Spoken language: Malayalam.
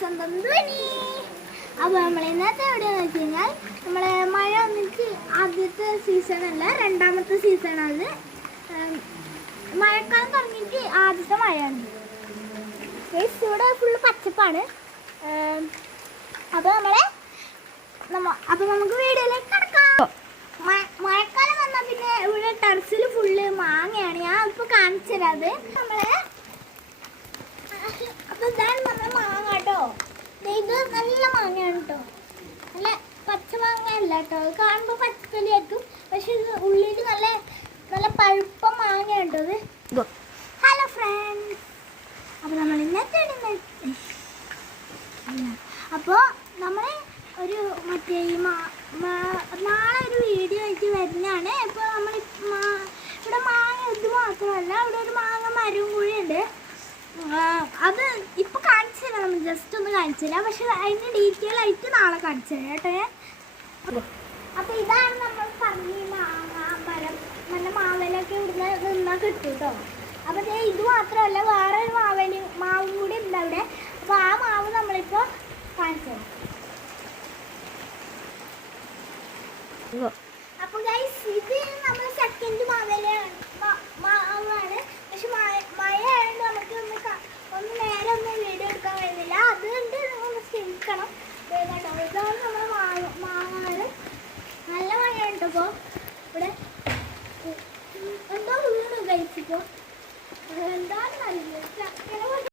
സ്വന്തം ധ്വനി. അപ്പോൾ നമ്മൾ ഇന്നത്തെ എവിടെയാണെന്ന് വെച്ച് കഴിഞ്ഞാൽ നമ്മൾ മഴ വന്നിട്ട് ആദ്യത്തെ സീസണല്ല, രണ്ടാമത്തെ സീസണാണ്. മഴക്കാലം തുടങ്ങിയിട്ട് ആദ്യത്തെ മഴയാണ്. ഇവിടെ ഫുള്ള് പച്ചപ്പാണ്. അപ്പോൾ നമുക്ക് വീഡിയോയിലേക്ക് കിടക്കാം. മഴക്കാലം വന്നാൽ പിന്നെ ഇവിടെ ടെറസിൽ ഫുള്ള് മാങ്ങയാണ്. ഞാൻ ഇപ്പോൾ കാണിച്ചു തരാം. അത് അപ്പോൾ ഇതാണ് നമ്മുടെ മാങ്ങ കേട്ടോ. ഇത് നല്ല മാങ്ങയാണ് കേട്ടോ. നല്ല പച്ച മാങ്ങ അല്ല കേട്ടോ. കാണുമ്പോൾ പച്ചക്കലിയായിരിക്കും, പക്ഷെ ഇത് ഉള്ളിൽ നല്ല നല്ല പഴുപ്പ മാങ്ങയാണ് കേട്ടോ ഇത്. ഹലോ ഫ്രണ്ട്സ്, അപ്പോൾ നമ്മൾ ഇന്നത്തെ അപ്പോൾ നമ്മൾ ഒരു മറ്റേ ഈ നാളെ ഒരു വീഡിയോ ആയിട്ട് വരുന്നതാണ്. ഇപ്പോൾ നമ്മൾ ഇവിടെ മാങ്ങ ഇത് മാത്രമല്ല, ഇവിടെ ഒരു മാങ്ങ മരവും കൂടി ഉണ്ട്. അത് ഇപ്പോൾ കാണിച്ചു തരാം. നമ്മൾ ജസ്റ്റ് ഒന്ന് കാണിച്ചു തരാം, പക്ഷെ അതിന് ഡീറ്റെയിൽ ആയിട്ട് നാളെ കാണിച്ചു തരാം കേട്ടോ. അപ്പോൾ ഇതാണ് നമ്മൾ പറഞ്ഞ മാങ്ങ മരം. നല്ല മാവലൊക്കെ ഇവിടുന്ന് നിന്നാൽ കിട്ടും കേട്ടോ. അപ്പോൾ ഇത് മാത്രമല്ല, വേറെ ഒരു മാവും കൂടി ഉണ്ട് അവിടെ. അപ്പോൾ ആ മാവ് നമ്മളിപ്പോൾ കാണിച്ചു തരാം. അപ്പോൾ ഗൈസ്, ഇത് നമ്മൾ സെക്കൻഡ് മാവാണ്. പക്ഷെ മഴ ആയതുകൊണ്ട് നമുക്ക് ഒന്ന് നേരെ ഒന്ന് വീഡിയോ എടുക്കാൻ കഴിയുന്നില്ല. അതുകൊണ്ട് ഒന്ന് ക്ഷമിക്കണം കേട്ടോ. ഇതാണ് നമ്മുടെ മാങ്ങാട്. നല്ല മഴയുണ്ട്. ഇപ്പോൾ ഇവിടെ എന്തോ വീണ് കഴിച്ചിപ്പോൾ എന്താണെന്ന് അറിയില്ല.